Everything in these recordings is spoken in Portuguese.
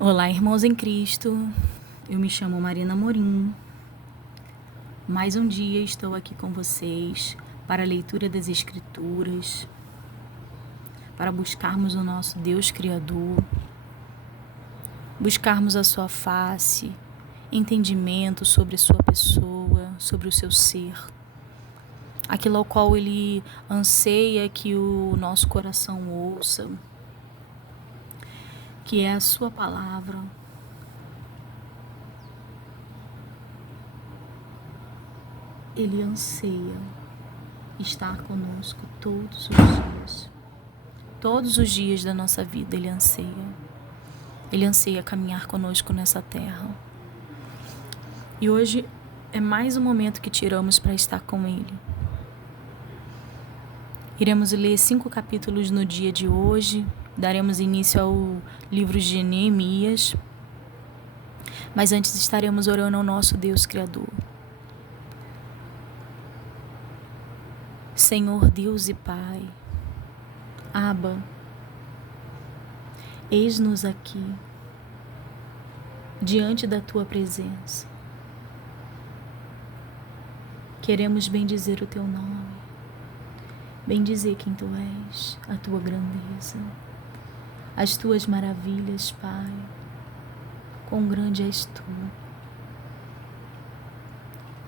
Olá, irmãos em Cristo. Eu me chamo Marina Morim. Mais um dia estou aqui com vocês para a leitura das Escrituras, para buscarmos o nosso Deus Criador, buscarmos a sua face, entendimento sobre sua pessoa, sobre o seu ser, aquilo ao qual Ele anseia que o nosso coração ouça, que é a sua palavra. Ele anseia estar conosco todos os dias. Todos os dias da nossa vida Ele anseia. Ele anseia caminhar conosco nessa terra. E hoje é mais um momento que tiramos para estar com Ele. Iremos ler 5 capítulos no dia de hoje. Daremos início ao livro de Neemias. Mas antes estaremos orando ao nosso Deus Criador. Senhor Deus e Pai, Abba, eis-nos aqui, diante da Tua presença. Queremos bendizer o Teu nome, bendizer quem Tu és, a Tua grandeza, as Tuas maravilhas, Pai. Quão grande és Tu.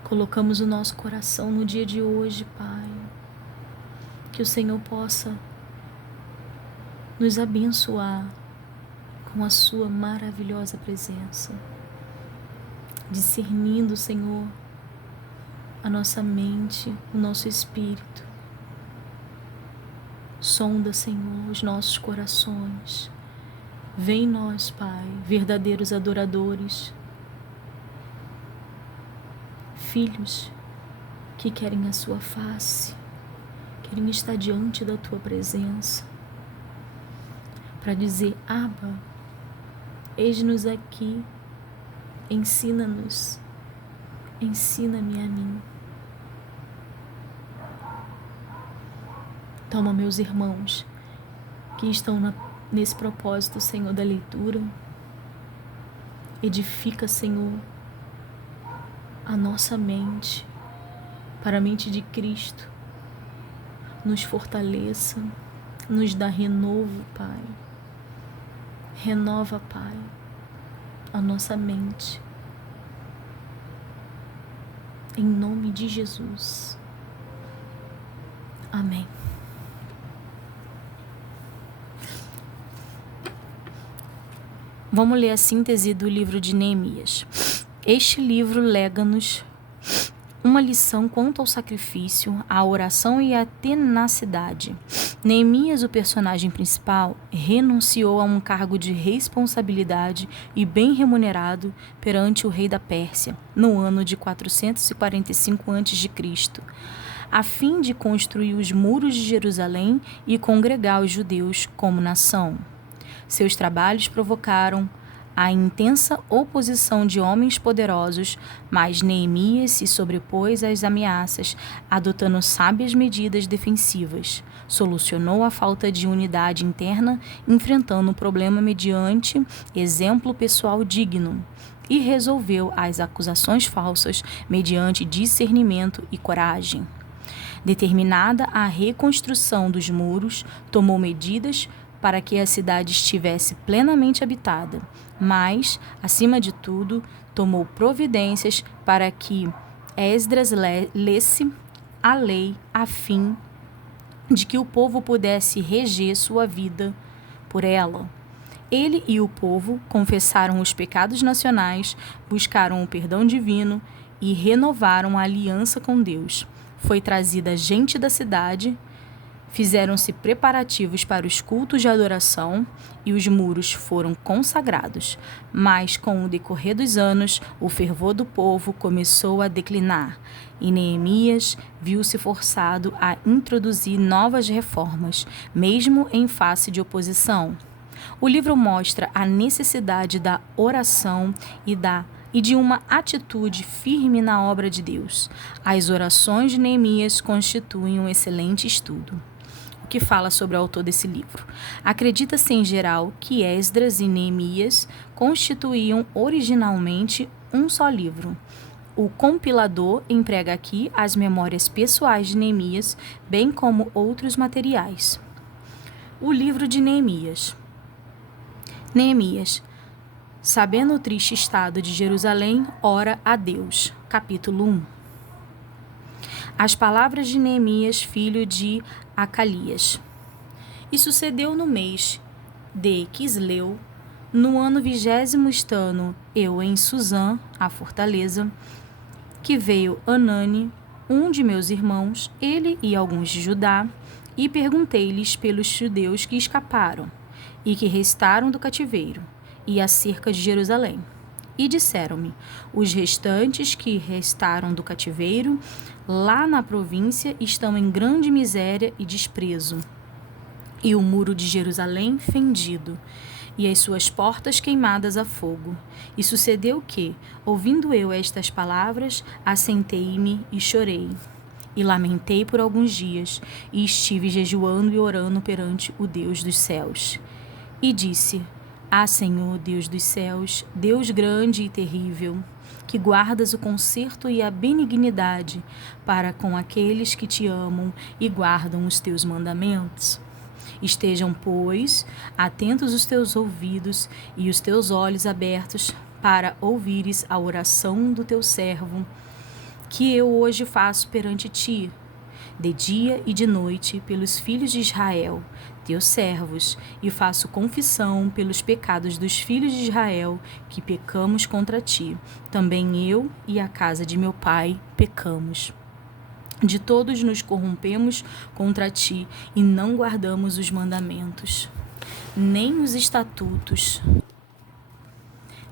Colocamos o nosso coração no dia de hoje, Pai, que o Senhor possa nos abençoar com a sua maravilhosa presença, discernindo, Senhor, a nossa mente, o nosso espírito. Sonda, Senhor, os nossos corações. Vem em nós, Pai, verdadeiros adoradores, filhos que querem a sua face, querem estar diante da Tua presença, para dizer: Abba, eis-nos aqui, ensina-nos, ensina-me a mim. Toma meus irmãos que estão nesse propósito, Senhor, da leitura. Edifica, Senhor, a nossa mente para a mente de Cristo. Nos fortaleça, nos dá renovo, Pai. Renova, Pai, a nossa mente. Em nome de Jesus. Amém. Vamos ler a síntese do livro de Neemias. Este livro lega-nos uma lição quanto ao sacrifício, à oração e à tenacidade. Neemias, o personagem principal, renunciou a um cargo de responsabilidade e bem remunerado perante o rei da Pérsia, no ano de 445 a.C., a fim de construir os muros de Jerusalém e congregar os judeus como nação. Seus trabalhos provocaram a intensa oposição de homens poderosos, mas Neemias se sobrepôs às ameaças, adotando sábias medidas defensivas. Solucionou a falta de unidade interna, enfrentando o problema mediante exemplo pessoal digno, e resolveu as acusações falsas mediante discernimento e coragem. Determinada a reconstrução dos muros, tomou medidas para que a cidade estivesse plenamente habitada, mas, acima de tudo, tomou providências para que Esdras lesse a lei a fim de que o povo pudesse reger sua vida por ela. Ele e o povo confessaram os pecados nacionais, buscaram o perdão divino e renovaram a aliança com Deus. Foi trazida gente da cidade, fizeram-se preparativos para os cultos de adoração e os muros foram consagrados. Mas, com o decorrer dos anos, o fervor do povo começou a declinar e Neemias viu-se forçado a introduzir novas reformas, mesmo em face de oposição. O livro mostra a necessidade da oração e de uma atitude firme na obra de Deus. As orações de Neemias constituem um excelente estudo. que fala sobre o autor desse livro. Acredita-se em geral que Esdras e Neemias constituíam originalmente um só livro. O compilador emprega aqui as memórias pessoais de Neemias, bem como outros materiais. O livro de Neemias. Neemias, sabendo o triste estado de Jerusalém, ora a Deus. Capítulo 1. As palavras de Neemias, filho de Acalias. E sucedeu no mês de Quisleu, no ano 20º estando eu em Suzã, a fortaleza, que veio Anani, um de meus irmãos, ele e alguns de Judá, e perguntei-lhes pelos judeus que escaparam e que restaram do cativeiro, e acerca de Jerusalém. E disseram-me: os restantes que restaram do cativeiro, lá na província, estão em grande miséria e desprezo, e o muro de Jerusalém fendido, e as suas portas queimadas a fogo. E sucedeu que, ouvindo eu estas palavras, assentei-me e chorei, e lamentei por alguns dias, e estive jejuando e orando perante o Deus dos céus. E disse: Ah, Senhor, Deus dos céus, Deus grande e terrível, que guardas o conserto e a benignidade para com aqueles que te amam e guardam os teus mandamentos. Estejam, pois, atentos os teus ouvidos e os teus olhos abertos para ouvires a oração do teu servo, que eu hoje faço perante ti, de dia e de noite, pelos filhos de Israel, teus servos, e faço confissão pelos pecados dos filhos de Israel, que pecamos contra ti. Também eu e a casa de meu pai pecamos. De todos nos corrompemos contra ti, e não guardamos os mandamentos, nem os estatutos,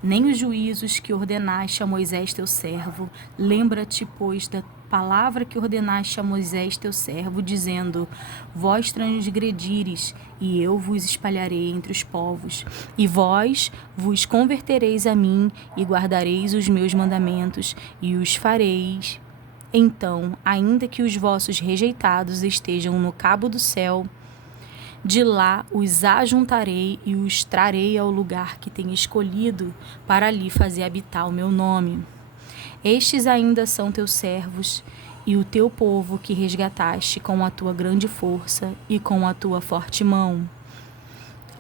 nem os juízos que ordenaste a Moisés teu servo. Lembra-te, pois, da palavra que ordenaste a Moisés teu servo, dizendo: vós transgredires, e eu vos espalharei entre os povos, e vós vos convertereis a mim, e guardareis os meus mandamentos, e os fareis. Então, ainda que os vossos rejeitados estejam no cabo do céu, de lá os ajuntarei e os trarei ao lugar que tenho escolhido para ali fazer habitar o meu nome. Estes ainda são teus servos e o teu povo que resgataste com a tua grande força e com a tua forte mão.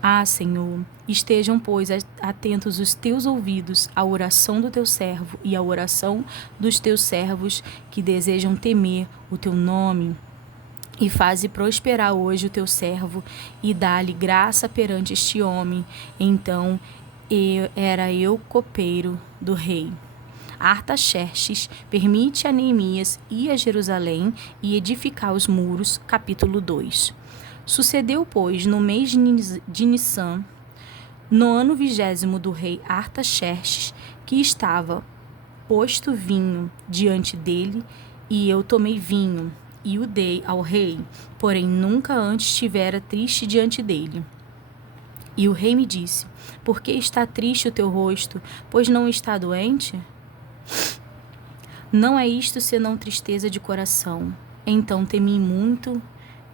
Ah, Senhor, estejam, pois, atentos os teus ouvidos à oração do teu servo e à oração dos teus servos que desejam temer o teu nome. E faze prosperar hoje o teu servo e dá-lhe graça perante este homem. Então era eu copeiro do rei. Artaxerxes permite a Neemias ir a Jerusalém e edificar os muros. Capítulo 2. Sucedeu, pois, no mês de Nissan, no ano 20º do rei Artaxerxes, que estava posto vinho diante dele, e eu tomei vinho e o dei ao rei, porém nunca antes estivera triste diante dele. E o rei me disse: por que está triste o teu rosto, pois não está doente? Não é isto senão tristeza de coração. Então temi muito,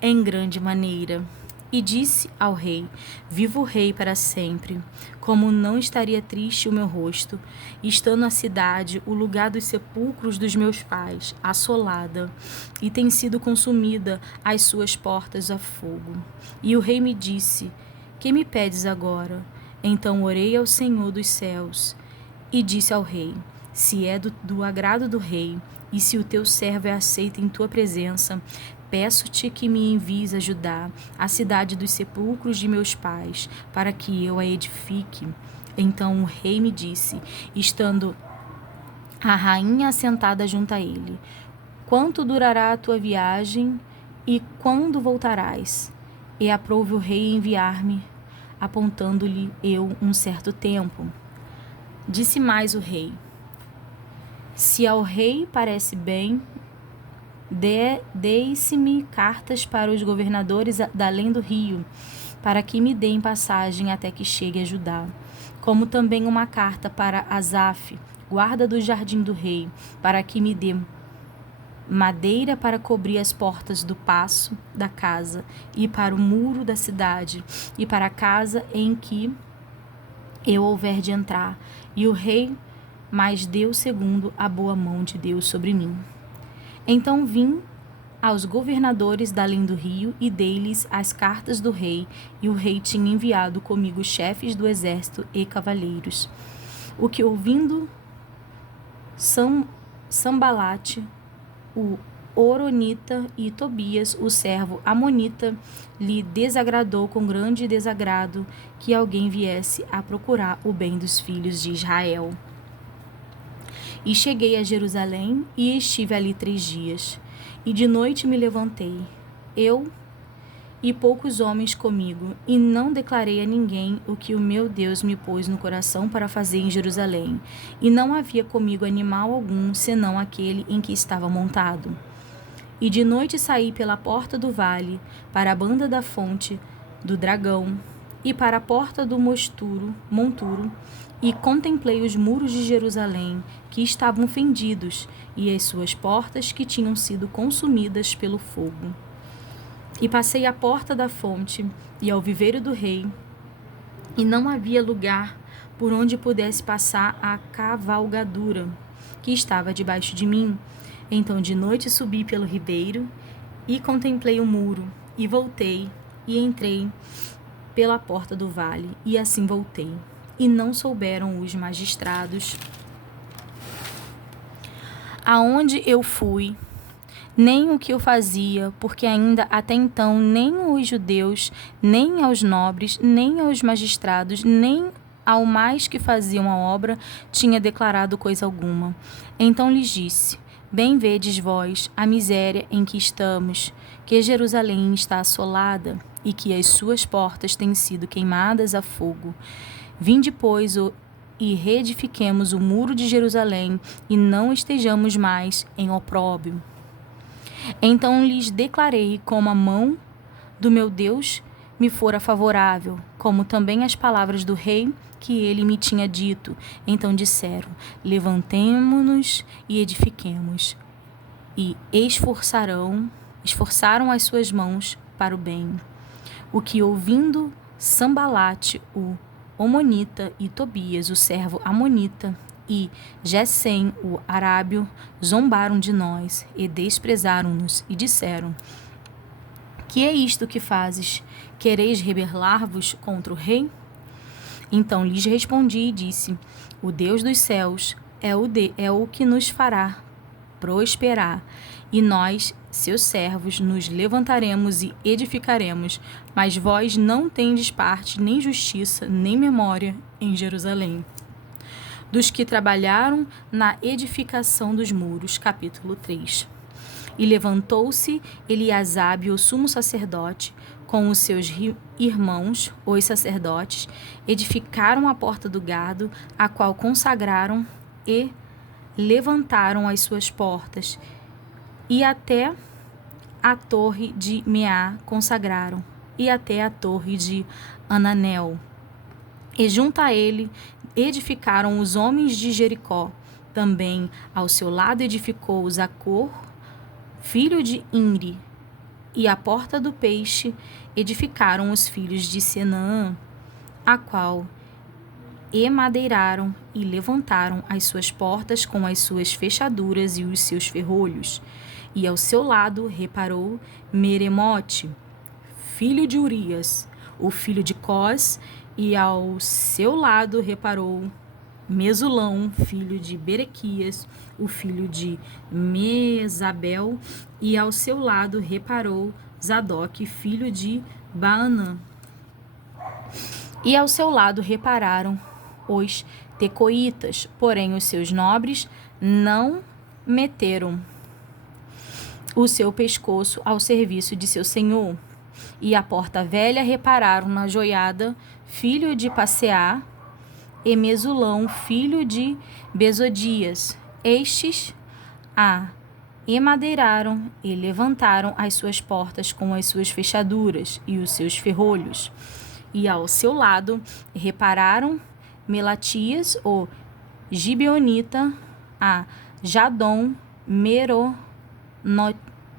em grande maneira. E disse ao rei: viva o rei para sempre. Como não estaria triste o meu rosto, estando a cidade, o lugar dos sepulcros dos meus pais, assolada, e tem sido consumida as suas portas a fogo. E o rei me disse: que me pedes agora? Então orei ao Senhor dos céus e disse ao rei: se é do agrado do rei, e se o teu servo é aceito em tua presença, peço-te que me envies a Judá, a cidade dos sepulcros de meus pais, para que eu a edifique. Então o rei me disse, estando a rainha assentada junto a ele: quanto durará a tua viagem e quando voltarás? E aprouve o rei enviar-me, apontando-lhe eu um certo tempo. Disse mais o rei: se ao rei parece bem, deis-me cartas para os governadores da além do rio, para que me deem passagem até que chegue a Judá, como também uma carta para Asaf, guarda do jardim do rei, para que me dê madeira para cobrir as portas do paço da casa, e para o muro da cidade, e para a casa em que eu houver de entrar. E o rei mais deu segundo a boa mão de Deus sobre mim. Então vim aos governadores da além do rio e dei-lhes as cartas do rei, e o rei tinha enviado comigo chefes do exército e cavaleiros. O que ouvindo Sambalate, o Horonita, e Tobias, o servo amonita, lhe desagradou com grande desagrado que alguém viesse a procurar o bem dos filhos de Israel. E cheguei a Jerusalém e estive ali 3 dias. E de noite me levantei, eu e poucos homens comigo, e não declarei a ninguém o que o meu Deus me pôs no coração para fazer em Jerusalém. E não havia comigo animal algum, senão aquele em que estava montado. E de noite saí pela porta do vale, para a banda da fonte do dragão, e para a porta do monturo, e contemplei os muros de Jerusalém, que estavam fendidos, e as suas portas que tinham sido consumidas pelo fogo. E passei à porta da fonte e ao viveiro do rei, e não havia lugar por onde pudesse passar a cavalgadura que estava debaixo de mim. Então de noite subi pelo ribeiro e contemplei o muro, e voltei e entrei pela porta do vale, e assim voltei. E não souberam os magistrados aonde eu fui, nem o que eu fazia, porque ainda até então nem os judeus, nem aos nobres, nem aos magistrados, nem ao mais que faziam a obra, tinha declarado coisa alguma. Então lhes disse: bem vedes vós a miséria em que estamos, que Jerusalém está assolada, e que as suas portas têm sido queimadas a fogo. Vinde, pois, e reedifiquemos o muro de Jerusalém, e não estejamos mais em opróbrio. Então lhes declarei como a mão do meu Deus me fora favorável, como também as palavras do rei que ele me tinha dito. Então disseram: levantemo-nos e edifiquemos. E esforçaram as suas mãos para o bem. O que ouvindo Sambalate, o Homonita, e Tobias, o servo amonita, e Gesem, o arábio, zombaram de nós e desprezaram-nos, e disseram: que é isto que fazes? Quereis rebelar-vos contra o rei? Então lhes respondi e disse: o Deus dos céus é o que nos fará prosperar, e nós, seus servos, nos levantaremos e edificaremos, mas vós não tendes parte, nem justiça, nem memória em Jerusalém, dos que trabalharam na edificação dos muros. Capítulo 3. E levantou-se Eliasabe, o sumo sacerdote, com os seus irmãos, os sacerdotes, edificaram a porta do gado, a qual consagraram, e levantaram as suas portas, e até a torre de Meá consagraram, e até a torre de Ananel. E junto a ele edificaram os homens de Jericó. Também ao seu lado edificou Zacor, filho de Imri, e a porta do peixe edificaram os filhos de Senaã, a qual emadeiraram e levantaram as suas portas com as suas fechaduras e os seus ferrolhos. E ao seu lado reparou Meremote, filho de Urias, o filho de Cós, e ao seu lado reparou Mesulão, filho de Berequias, o filho de Mesabel, e ao seu lado reparou Zadok, filho de Baanã. E ao seu lado repararam os tecoitas, porém os seus nobres não meteram o seu pescoço ao serviço de seu senhor. E a porta velha repararam na Joiada, filho de Passeá, e Mesulão, filho de Besodias. Estes a emadeiraram e levantaram as suas portas com as suas fechaduras e os seus ferrolhos. E ao seu lado repararam Melatias, o Gibeonita, a Jadom,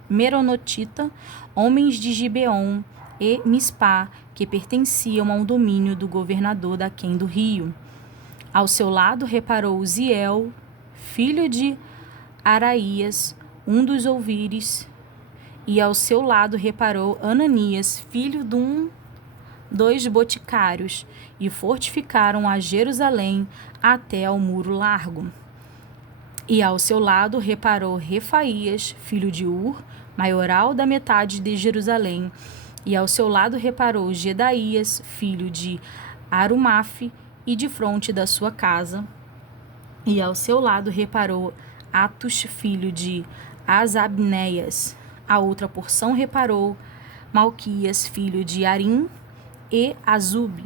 Meronotita, homens de Gibeon e Mispá, que pertenciam ao domínio do governador daquém do rio. Ao seu lado reparou Uziel, filho de Araías, um dos ouvires, e ao seu lado reparou Ananias, filho de dos boticários, e fortificaram a Jerusalém até ao muro largo. E ao seu lado reparou Refaías, filho de Ur, maioral da metade de Jerusalém, e ao seu lado reparou Gedaías, filho de Arumafe, e de fronte da sua casa. E ao seu lado reparou Atus, filho de Asabneias. A outra porção reparou Malquias, filho de Arim, e Azub,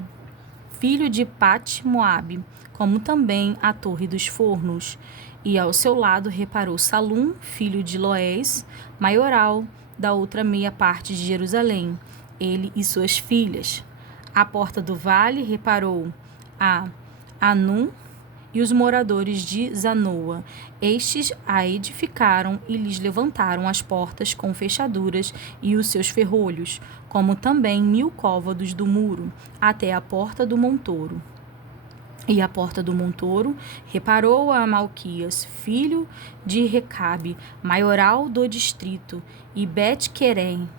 filho de Pat-Moabe, como também a Torre dos Fornos. E ao seu lado reparou Salum, filho de Loés, maioral da outra meia parte de Jerusalém, ele e suas filhas. À porta do vale reparou a Anum e os moradores de Zanoa. Estes a edificaram e lhes levantaram as portas com fechaduras e os seus ferrolhos, como também 1000 côvados do muro, até a porta do montouro. E a porta do montouro reparou a Malquias, filho de Recabe, maioral do distrito, e Bet-Querem.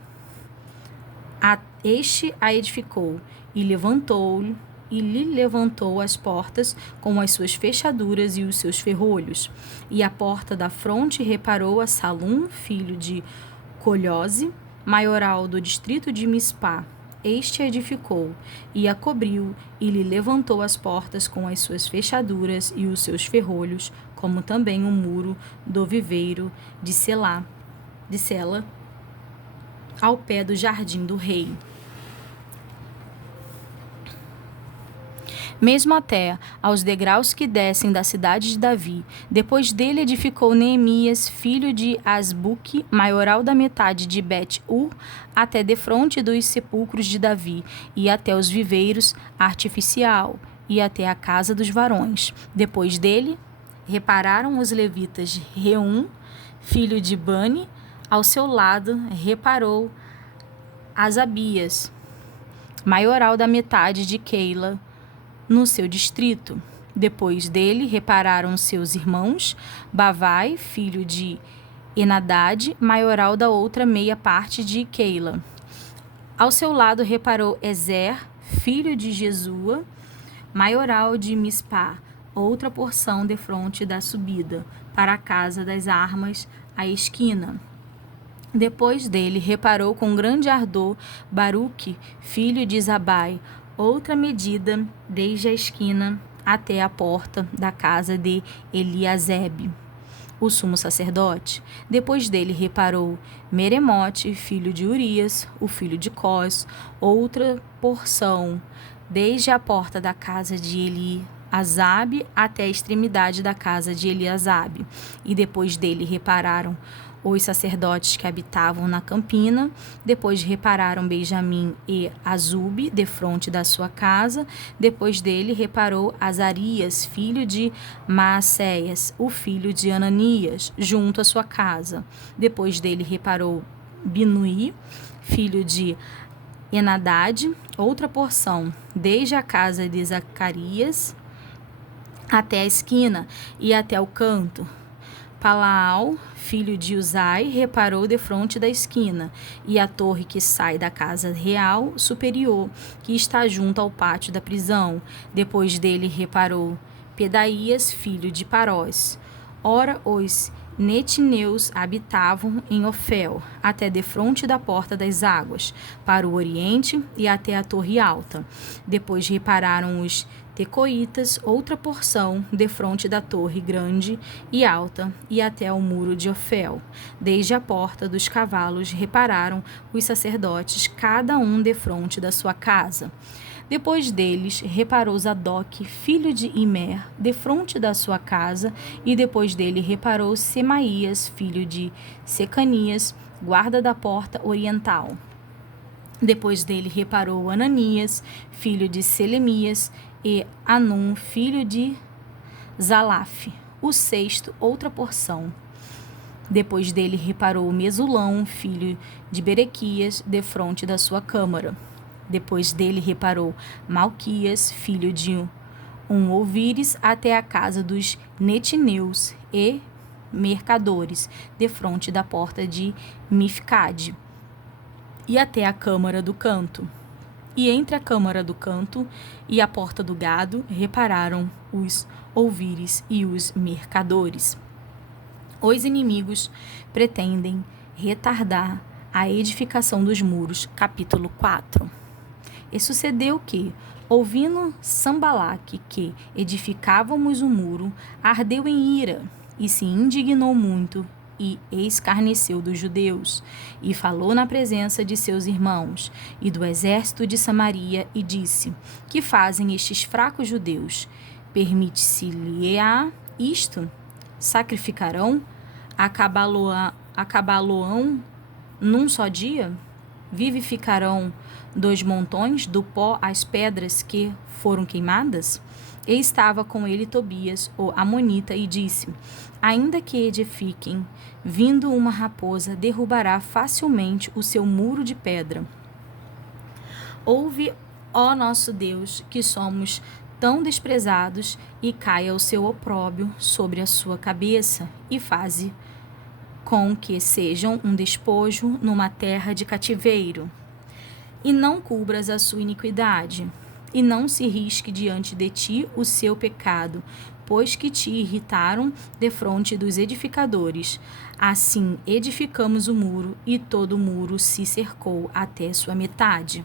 Este a edificou e lhe levantou as portas com as suas fechaduras e os seus ferrolhos. E a porta da fronte reparou a Salum, filho de Colhose, maioral do distrito de Mispá. Este a edificou e a cobriu e lhe levantou as portas com as suas fechaduras e os seus ferrolhos, como também o muro do viveiro de Sela, ao pé do jardim do rei. Mesmo até aos degraus que descem da cidade de Davi. Depois dele edificou Neemias, filho de Asbuque, maioral da metade de Bet-Ur, até defronte dos sepulcros de Davi, e até os viveiros artificial, e até a casa dos varões. Depois dele repararam os levitas Reum, filho de Bani, ao seu lado reparou Asabias, maioral da metade de Keila, no seu distrito. Depois dele repararam seus irmãos, Bavai, filho de Enadade, maioral da outra meia parte de Keila. Ao seu lado reparou Ezer, filho de Jesua, maioral de Mispá, outra porção defronte da subida, para a casa das armas, à esquina. Depois dele reparou com grande ardor Baruque, filho de Zabai, outra medida desde a esquina até a porta da casa de Eliasebe, o sumo sacerdote. Depois dele reparou Meremote, filho de Urias, o filho de Cós, outra porção desde a porta da casa de Eliasabe até a extremidade da casa de Eliasabe. E depois dele repararam os sacerdotes que habitavam na campina. Depois repararam Benjamim e Azube, defronte da sua casa. Depois dele reparou Azarias, filho de Maacéias, o filho de Ananias, junto à sua casa. Depois dele reparou Binuí, filho de Enadade, outra porção, desde a casa de Zacarias até a esquina e até o canto. Palaal, filho de Uzai, reparou defronte da esquina, e a torre que sai da casa real superior, que está junto ao pátio da prisão. Depois dele reparou Pedaías, filho de Parós. Ora, os netineus habitavam em Ofel, até defronte da porta das águas, para o oriente e até a torre alta. Depois repararam os tecoitas, outra porção, defronte da torre grande e alta, e até ao muro de Ofel. Desde a porta dos cavalos repararam os sacerdotes, cada um defronte da sua casa. Depois deles reparou Zadok, filho de Imer, defronte da sua casa, e depois dele reparou Semaías, filho de Secanias, guarda da porta oriental. Depois dele reparou Ananias, filho de Selemias, e Anum, filho de Zalaf, o sexto, outra porção. Depois dele reparou Mesulão, filho de Berequias, defronte da sua câmara. Depois dele reparou Malquias, filho de Ouvires, até a casa dos netineus e mercadores, defronte da porta de Mifcade, e até a câmara do canto. E entre a câmara do canto e a porta do gado repararam os ouvires e os mercadores. Os inimigos pretendem retardar a edificação dos muros. Capítulo 4. E sucedeu que, ouvindo Sambalaque que edificávamos o muro, ardeu em ira e se indignou muito e escarneceu dos judeus, e falou na presença de seus irmãos e do exército de Samaria, e disse: que fazem estes fracos judeus? Permite-se-lhe-á isto? Sacrificarão? Acabá-lo-ão num só dia? Vivificarão dos montões do pó as pedras que foram queimadas? E estava com ele Tobias, o amonita, e disse: ainda que edifiquem, vindo uma raposa, derrubará facilmente o seu muro de pedra. Ouve, ó nosso Deus, que somos tão desprezados, e caia o seu opróbio sobre a sua cabeça, e faze com que sejam um despojo numa terra de cativeiro. E não cubras a sua iniquidade, e não se risque diante de ti o seu pecado, pois que te irritaram defronte dos edificadores. Assim edificamos o muro, e todo o muro se cercou até sua metade.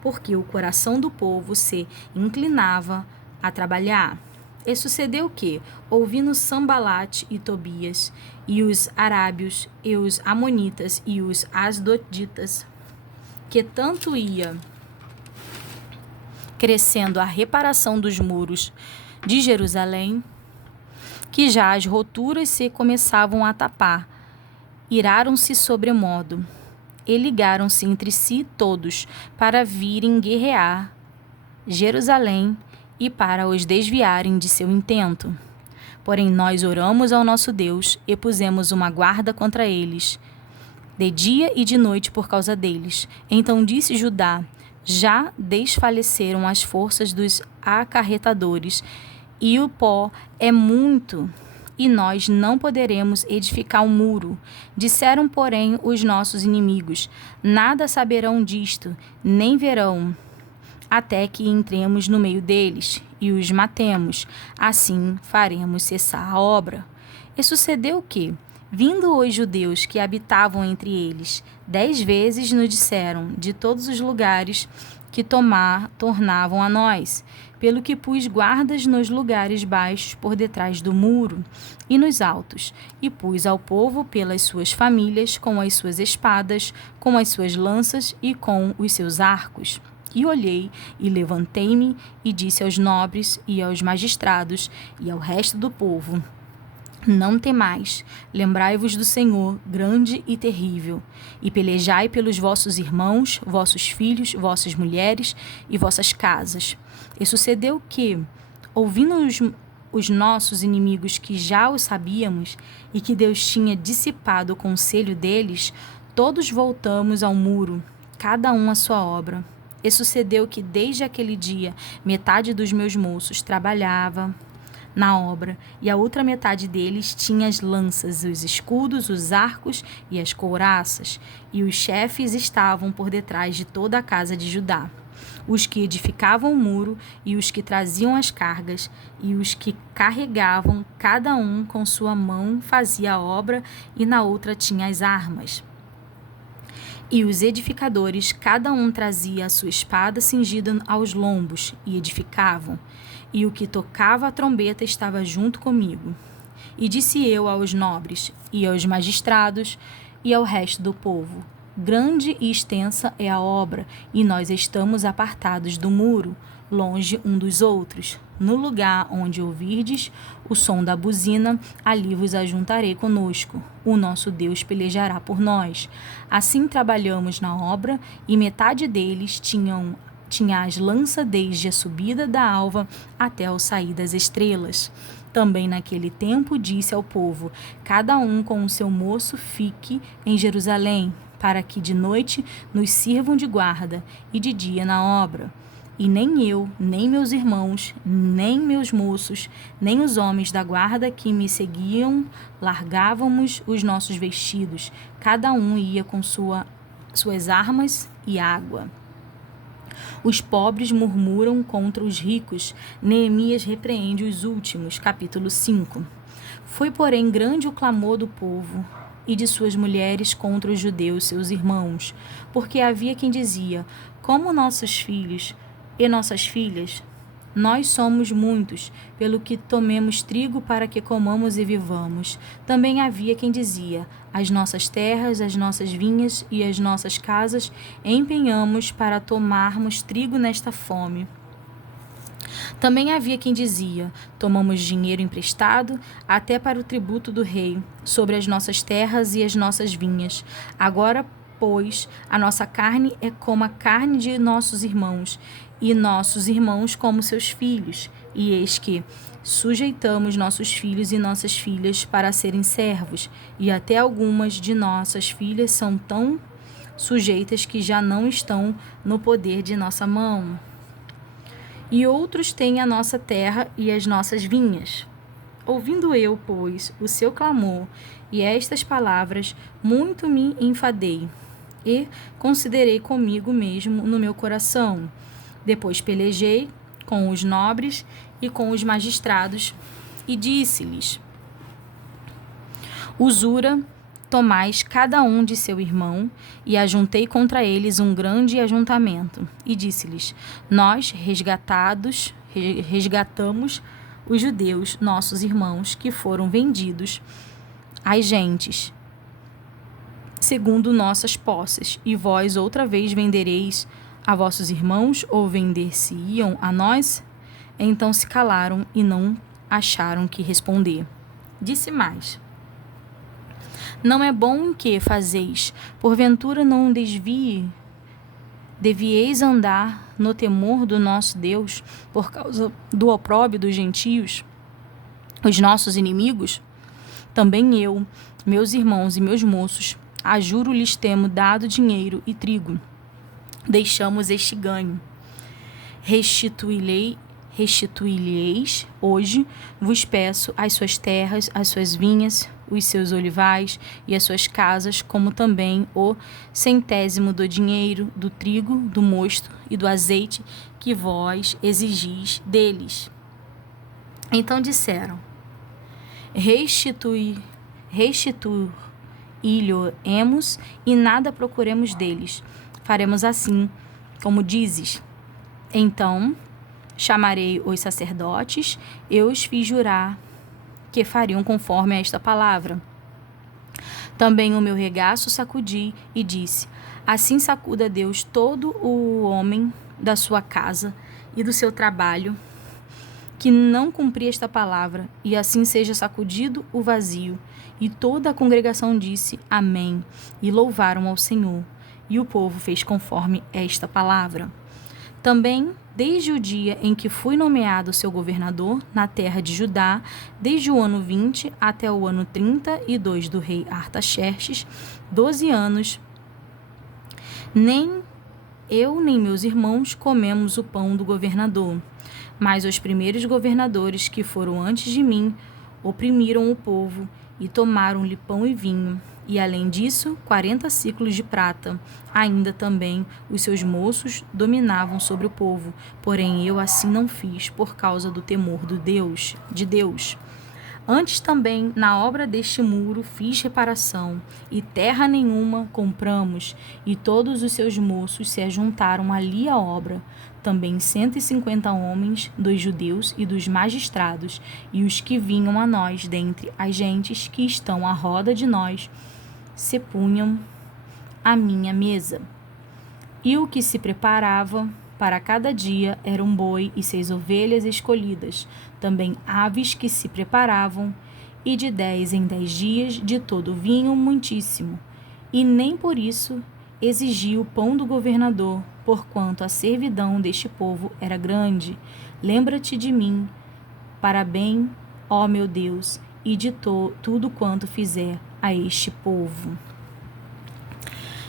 Porque o coração do povo se inclinava a trabalhar. E sucedeu que, ouvindo Sambalate e Tobias, e os arábios, e os amonitas, e os asdoditas, que tanto ia crescendo a reparação dos muros de Jerusalém, que já as roturas se começavam a tapar, iraram-se sobremodo, e ligaram-se entre si todos para virem guerrear Jerusalém e para os desviarem de seu intento. Porém nós oramos ao nosso Deus e pusemos uma guarda contra eles, de dia e de noite por causa deles. Então disse Judá: já desfaleceram as forças dos acarretadores, e o pó é muito, e nós não poderemos edificar um muro. Disseram, porém, os nossos inimigos: nada saberão disto, nem verão, até que entremos no meio deles e os matemos. Assim faremos cessar a obra. E sucedeu que, vindo os judeus que habitavam entre eles, 10 vezes nos disseram de todos os lugares que tornavam a nós, pelo que pus guardas nos lugares baixos por detrás do muro e nos altos, e pus ao povo pelas suas famílias, com as suas espadas, com as suas lanças e com os seus arcos. E olhei e levantei-me e disse aos nobres e aos magistrados e ao resto do povo: não temais, lembrai-vos do Senhor, grande e terrível, e pelejai pelos vossos irmãos, vossos filhos, vossas mulheres e vossas casas. E sucedeu que, ouvindo os nossos inimigos, que já o sabíamos, e que Deus tinha dissipado o conselho deles, todos voltamos ao muro, cada um à sua obra. E sucedeu que, desde aquele dia, metade dos meus moços trabalhava na obra, e a outra metade deles tinha as lanças, os escudos, os arcos e as couraças, e os chefes estavam por detrás de toda a casa de Judá, os que edificavam o muro, e os que traziam as cargas, e os que carregavam, cada um com sua mão fazia a obra, e na outra tinha as armas. E os edificadores, cada um trazia a sua espada cingida aos lombos, e edificavam. E o que tocava a trombeta estava junto comigo. E disse eu aos nobres, e aos magistrados, e ao resto do povo: grande e extensa é a obra, e nós estamos apartados do muro, longe um dos outros. No lugar onde ouvirdes o som da buzina, ali vos ajuntarei conosco. O nosso Deus pelejará por nós. Assim trabalhamos na obra, e metade deles tinha as lanças desde a subida da alva até o sair das estrelas. Também naquele tempo disse ao povo: cada um com o seu moço fique em Jerusalém, para que de noite nos sirvam de guarda e de dia na obra. E nem eu, nem meus irmãos, nem meus moços, nem os homens da guarda que me seguiam largávamos os nossos vestidos. Cada um ia com suas armas e água. Os pobres murmuram contra os ricos. Neemias repreende os últimos. Capítulo 5. Foi, porém, grande o clamor do povo e de suas mulheres contra os judeus, seus irmãos, porque havia quem dizia: como nossos filhos e nossas filhas, nós somos muitos, pelo que tomemos trigo para que comamos e vivamos. Também havia quem dizia: as nossas terras, as nossas vinhas e as nossas casas empenhamos para tomarmos trigo nesta fome. Também havia quem dizia: tomamos dinheiro emprestado até para o tributo do rei, sobre as nossas terras e as nossas vinhas. Agora, pois, a nossa carne é como a carne de nossos irmãos, e nossos irmãos como seus filhos. E eis que sujeitamos nossos filhos e nossas filhas para serem servos, e até algumas de nossas filhas são tão sujeitas que já não estão no poder de nossa mão. E outros têm a nossa terra e as nossas vinhas. Ouvindo eu, pois, o seu clamor e estas palavras, muito me enfadei e considerei comigo mesmo no meu coração. Depois pelejei com os nobres e com os magistrados e disse-lhes: usura tomais cada um de seu irmão, e ajuntei contra eles um grande ajuntamento. E disse-lhes: nós resgatamos os judeus, nossos irmãos, que foram vendidos às gentes, segundo nossas posses, e vós outra vez vendereis a vossos irmãos, ou vender-se-iam a nós? Então se calaram e não acharam que responder. Disse mais: não é bom que fazeis, porventura não devieis andar no temor do nosso Deus, por causa do opróbrio dos gentios, os nossos inimigos? Também eu, meus irmãos e meus moços, a juro lhes temos dado dinheiro e trigo. Deixamos este ganho. Restituí-lhes hoje, vos peço, as suas terras, as suas vinhas, os seus olivais e as suas casas, como também o 100º do dinheiro, do trigo, do mosto e do azeite que vós exigis deles. Então disseram: restituí-lhe-emos e nada procuremos deles. Faremos assim, como dizes. Então chamarei os sacerdotes, eu os fiz jurar que fariam conforme a esta palavra. Também o meu regaço sacudi e disse: assim sacuda Deus todo o homem da sua casa e do seu trabalho, que não cumprir esta palavra, e assim seja sacudido o vazio. E toda a congregação disse: amém, e louvaram ao Senhor. E o povo fez conforme esta palavra. Também, desde o dia em que fui nomeado seu governador na terra de Judá, desde o ano 20 até o ano 32 do rei Artaxerxes, 12 anos, nem eu nem meus irmãos comemos o pão do governador. Mas os primeiros governadores que foram antes de mim oprimiram o povo e tomaram-lhe pão e vinho. E além disso, 40 siclos de prata. Ainda também os seus moços dominavam sobre o povo. Porém eu assim não fiz, por causa do temor de Deus. Antes também, na obra deste muro, fiz reparação, e terra nenhuma compramos, e todos os seus moços se ajuntaram ali à obra. Também 150 homens, dos judeus e dos magistrados, e os que vinham a nós dentre as gentes que estão à roda de nós, se punham à minha mesa. E o que se preparava para cada dia era um boi e 6 ovelhas escolhidas, também aves que se preparavam, e de 10 em 10 dias de todo vinho muitíssimo. E nem por isso exigi o pão do governador, porquanto a servidão deste povo era grande. Lembra-te de mim, para bem ó meu Deus, e de tudo quanto fizer a este povo.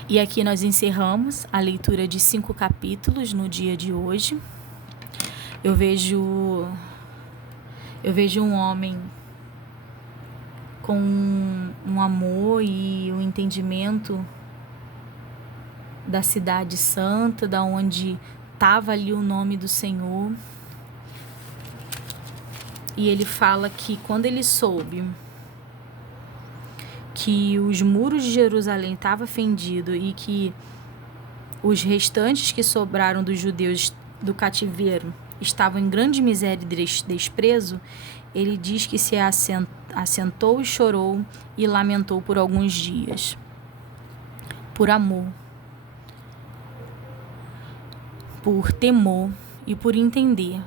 E aqui nós encerramos a leitura de 5 capítulos no dia de hoje. Eu vejo um homem com um amor e um entendimento da cidade santa, da onde estava ali o nome do Senhor. E ele fala que quando ele soube que os muros de Jerusalém estavam fendidos e que os restantes que sobraram dos judeus do cativeiro estavam em grande miséria e desprezo, ele diz que se assentou e chorou e lamentou por alguns dias, por amor, por temor e por entender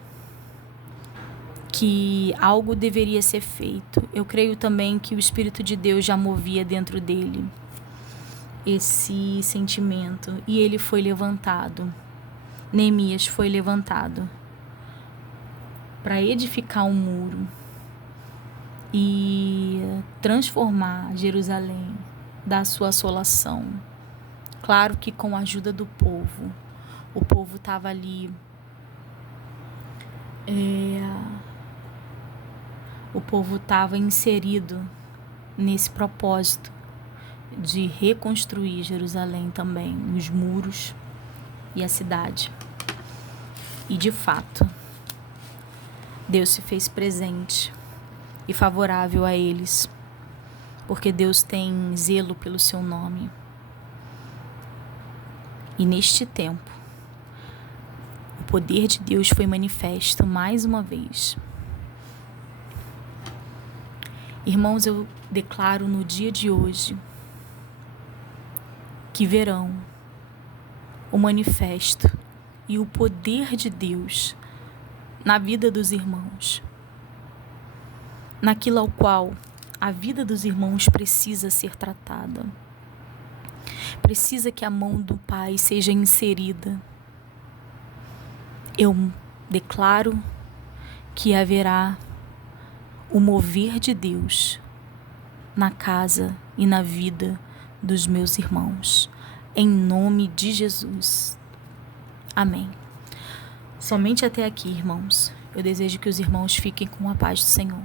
que algo deveria ser feito. Eu creio também que o Espírito de Deus já movia dentro dele esse sentimento e ele foi levantado. Neemias foi levantado para edificar um muro e transformar Jerusalém da sua assolação. Claro que com a ajuda do povo. O povo estava ali o povo estava inserido nesse propósito de reconstruir Jerusalém também, os muros e a cidade. E de fato, Deus se fez presente e favorável a eles, porque Deus tem zelo pelo seu nome. E neste tempo, o poder de Deus foi manifesto mais uma vez. Irmãos, eu declaro no dia de hoje que verão o manifesto e o poder de Deus na vida dos irmãos, naquilo ao qual a vida dos irmãos precisa ser tratada. Precisa que a mão do Pai seja inserida. Eu declaro que haverá o mover de Deus na casa e na vida dos meus irmãos, em nome de Jesus. Amém. Somente até aqui, irmãos. Eu desejo que os irmãos fiquem com a paz do Senhor.